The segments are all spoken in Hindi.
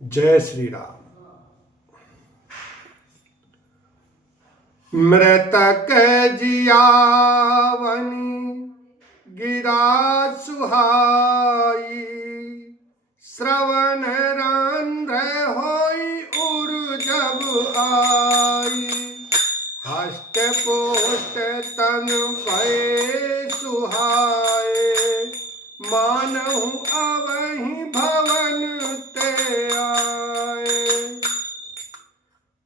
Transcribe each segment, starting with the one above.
जय श्री राम। मृतक जियावनी गिरा सुहाई, श्रवण रंध्र होई उर जब आई। हस्त पोष्ट तन भय सुहाए, मानहु अवहि भवन ते आए।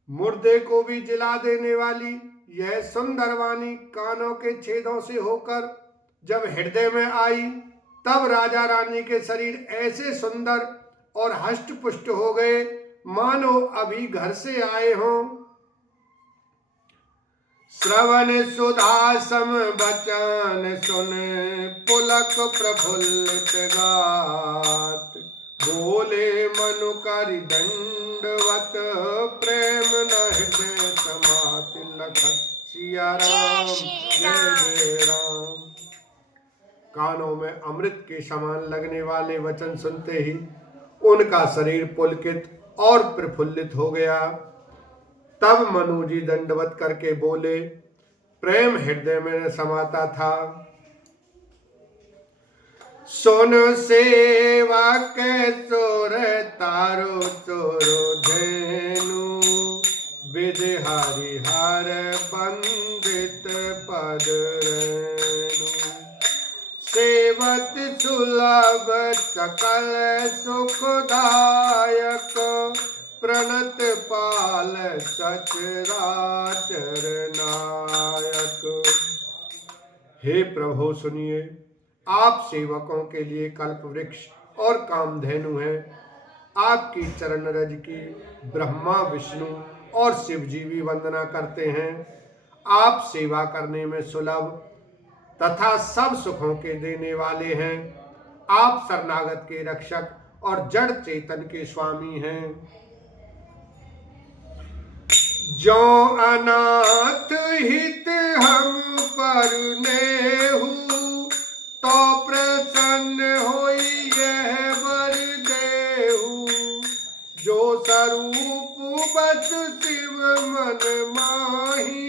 मुर्दे को भी जिला देने वाली यह सुंदर वाणी कानों के छेदों से होकर जब हृदय में आई, तब राजा रानी के शरीर ऐसे सुंदर और हष्ट पुष्ट हो गए मानो अभी घर से आए हों। श्रवण सुधा सम बचन सुन पुलक प्रफुल्लित गात, बोले मनु करि दंडवत प्रेम न हृदय समात। लखन सिया राम जय जय राम। कानों में अमृत के समान लगने वाले वचन सुनते ही उनका शरीर पुलकित और प्रफुल्लित हो गया। तब मनु जी दंडवत करके बोले, प्रेम हृदय में समाता था। सुन सेवक चोर तारो चोरो धेनु, विधि हरिहर बंदित पद रेणु। सेवत सुलभ सकल सुखदायक, प्रणत पाल सचराचर नायक। हे प्रभु सुनिए, आप सेवकों के लिए कल्प वृक्ष और कामधेनु हैं। आपकी चरण रज की ब्रह्मा विष्णु और शिव जी भी वंदना करते हैं। आप सेवा करने में सुलभ तथा सब सुखों के देने वाले हैं। आप शरणागत के रक्षक और जड़ चेतन के स्वामी हैं। जो अनाथ हित हम पर नेहु, तो प्रसन्न होई यह वर देहु। जो स्वरूप बस शिव मन माही,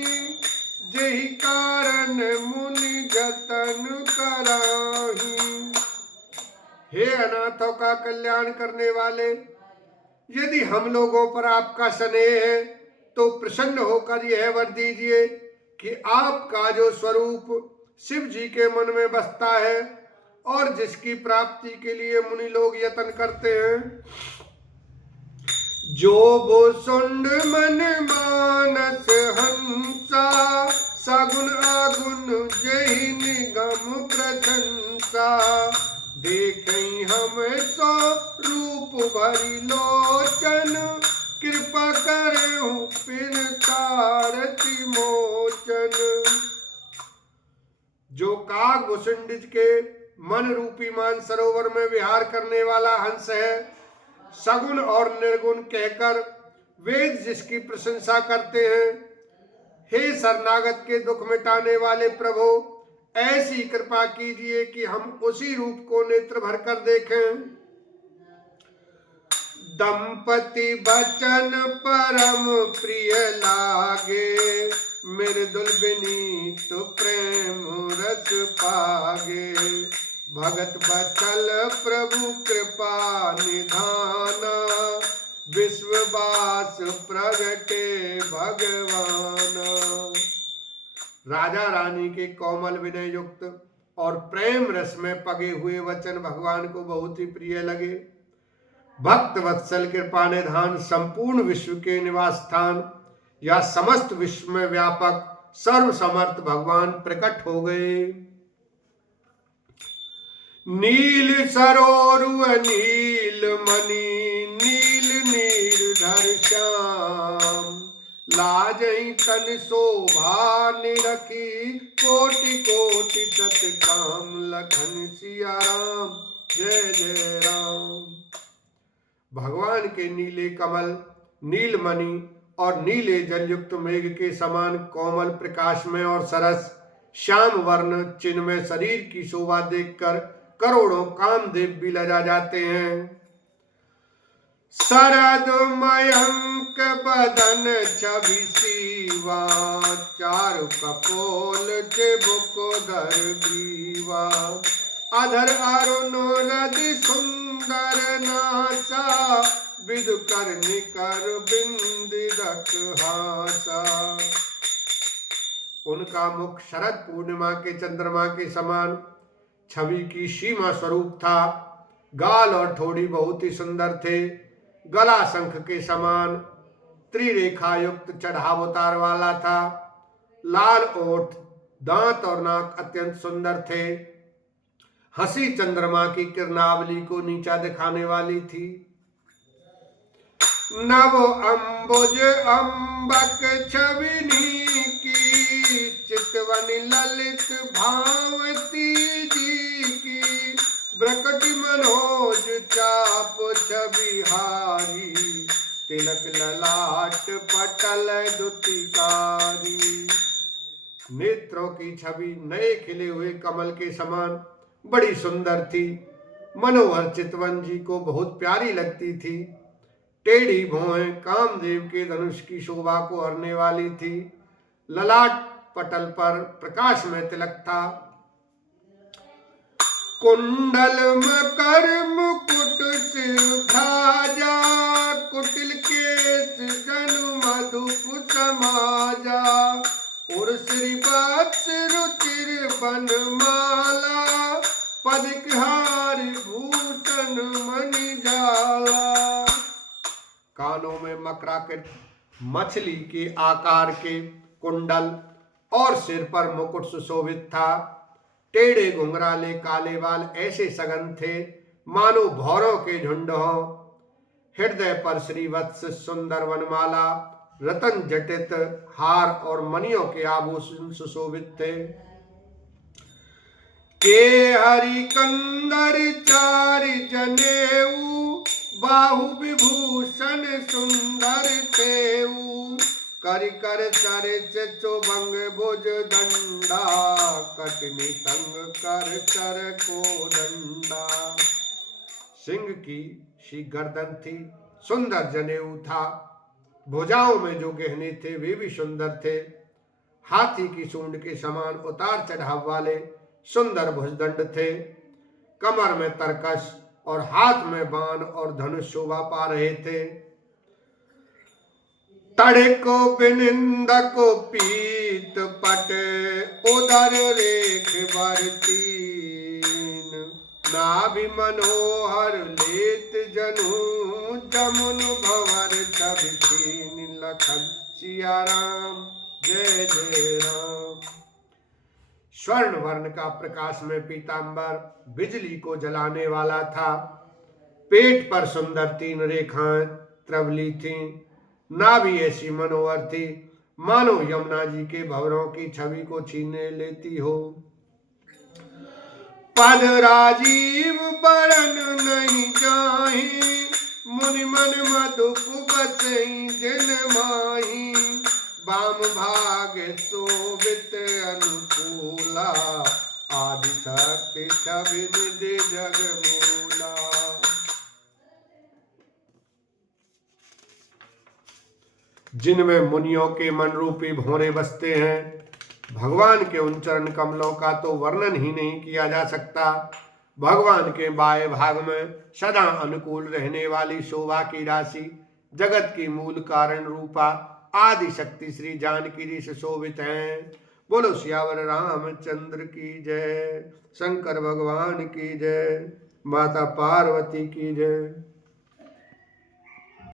जेहि कारण मुनि जतन कराही। हे अनाथों का कल्याण करने वाले, यदि हम लोगों पर आपका स्नेह है तो प्रसन्न होकर यह वर दीजिए कि आपका जो स्वरूप शिव जी के मन में बसता है और जिसकी प्राप्ति के लिए मुनि लोग यत्न करते हैं, जो वो सुंड मन मानस हंसा, सगुन आगुन जहि निगम प्रशंसा। देखें हम सो रूप भरी लोचन, कृपा करें फिर कारति मोचन। जो काग वसुंडिज के मन रूपी मान सरोवर में विहार करने वाला हंस है, सगुण और निर्गुण कहकर वेद जिसकी प्रशंसा करते हैं, हे शरणागत के दुख मिटाने वाले प्रभु, ऐसी कृपा कीजिए कि हम उसी रूप को नेत्र भर कर देखें। दंपति बचन परम प्रिय लागे, मृदुल विनीत प्रेम रस पागे। भगत बचल प्रभु कृपा निधाना, विश्ववास प्रगटे भगवान। राजा रानी के कोमल विनय युक्त और प्रेम रस में पगे हुए वचन भगवान को बहुत ही प्रिय लगे। भक्त वत्सल कृपा निधान संपूर्ण विश्व के निवास स्थान या समस्त विश्व में व्यापक सर्व समर्थ भगवान प्रकट हो गए। नील सरोरुह नील मणि, नील नीरधर श्याम। लाजई तन शोभा निरखी, कोटि कोटि सतकाम। लखन सिया राम जय जय राम। भगवान के नीले कमल, नीलमणि और नीले जलयुक्त मेघ के समान कोमल प्रकाश में और सरस श्याम वर्ण चिन्ह में शरीर की शोभा देखकर करोड़ों कामदेव भी लजा जाते हैं। शरद मयंक बदन छवि सीवा, चारु कपोल चिबुकुधर ग्रीवा। अधर अरुणोरद सुंदर नासा, विदु कर निकर बिंदिरक हासा। उनका मुख शरद पूर्णिमा के चंद्रमा के समान छवि की सीमा स्वरूप था। गाल और ठोड़ी बहुत ही सुंदर थे। गला शंख के समान त्रिरेखा युक्त चढ़ाव उतार वाला था। लाल ओठ, दांत और नाक अत्यंत सुंदर थे। हंसी चंद्रमा की किरणावली को नीचा दिखाने वाली थी। नव अंबुज अंबक छविनी की, चितवन ललित भावती जी की। ब्रकट मनोज चाप छविहारी, तिलक ललाट पटल दुतिकारी। नेत्रों की छवि नए खिले हुए कमल के समान बड़ी सुंदर थी। मनोहर चितवन जी को बहुत प्यारी लगती थी। टेढ़ी भौहें कामदेव के धनुष की शोभा को हरने वाली थी। ललाट पटल पर प्रकाश में तिलक था। कुंडल मकर मुकुट सिर ध्वजा, कुटिल केश जनु मधुप समाजा। और श्री वत्स रुचिर बनमाला, पदिक हार भूषण मणि जाला। कानों में मकराकृत मछली के आकार के कुंडल और सिर पर मुकुट सुशोभित था। टेढ़े घुंघराले काले बाल ऐसे सघन थे मानो भौरों के झुंड हो। हृदय पर श्रीवत्स सुंदर वनमाला, रतन जटित हार और मणियों के आभूषण सुशोभित थे। के हरि कंदर चार जनेऊ, बाहु विभूषण सुंदर तेऊ। कर कर चरिच चुभंग भुज दंडा, कटनी तंग कर चर को दंडा। सिंह की सी गर्दन थी, सुंदर जनेऊ था। भुजाओं में जो गहने थे वे भी सुंदर थे। हाथी की सूंड के समान उतार चढ़ाव वाले सुंदर भुजदंड थे। कमर में तरकश और हाथ में बाण और धनुष शोभा पा रहे थे। तड़े को बिनिंदक पीत पट, उदर रेख बरतीन। नाभि मनोहर लेत जनु, जमुन भंवर छवि छीन। लखन सिया राम जय जय राम। स्वर्ण वर्ण का प्रकाश में पीतांबर बिजली को जलाने वाला था। पेट पर सुंदर 3 रेखाएं त्रवली थीं। नाभि ऐसी मनोहर थी मानो यमुना जी के भंवरों की छवि को छीने लेती हो। पद राजीव बरन नहीं जाही, मुनि मन मधुप बसई जिन माही। वाम भाग शोभित अनुकूला, आदि शक्ति छवि निधि जगमूला। जिनमें मुनियों के मन रूपी भौरे बसते हैं, भगवान के उन चरण कमलों का तो वर्णन ही नहीं किया जा सकता। भगवान के बाएं भाग में सदा अनुकूल रहने वाली शोभा की राशि, जगत की मूल कारण रूपा आदि शक्ति श्री जानकी जी से शोभित हैं। बोलो सियावर रामचंद्र की जय। शंकर भगवान की जय। माता पार्वती की जय।